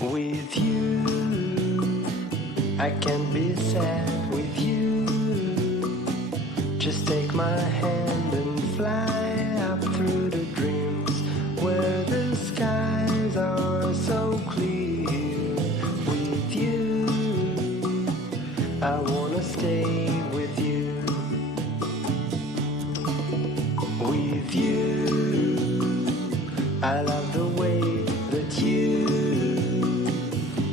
With you, I can't be sad with you. Just take my hand and fly up through the dreams where the skies are so clear. With you, I wanna stay with you. With you, I love the way that you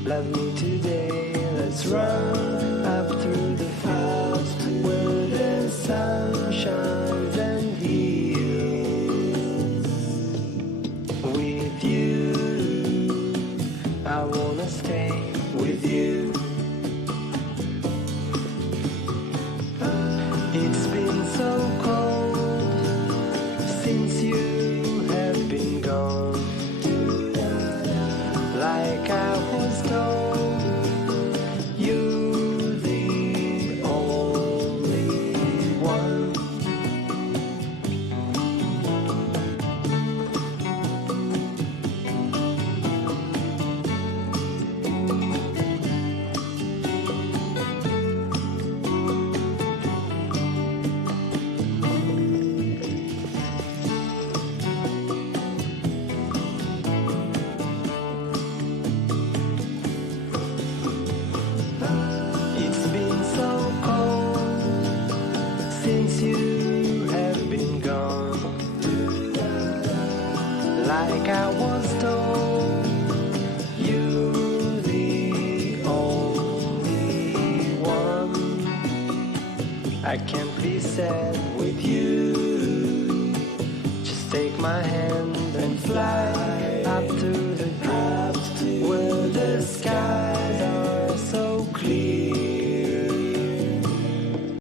love me today. Let's run up through the fields where the sun shines and heals. With you, I wanna stay with you. It's been so cold since you have been gone. Like I was told, you're the only one. It's been so cold since you have been gone. Like I was told, you're the only one. I can't be sad with you.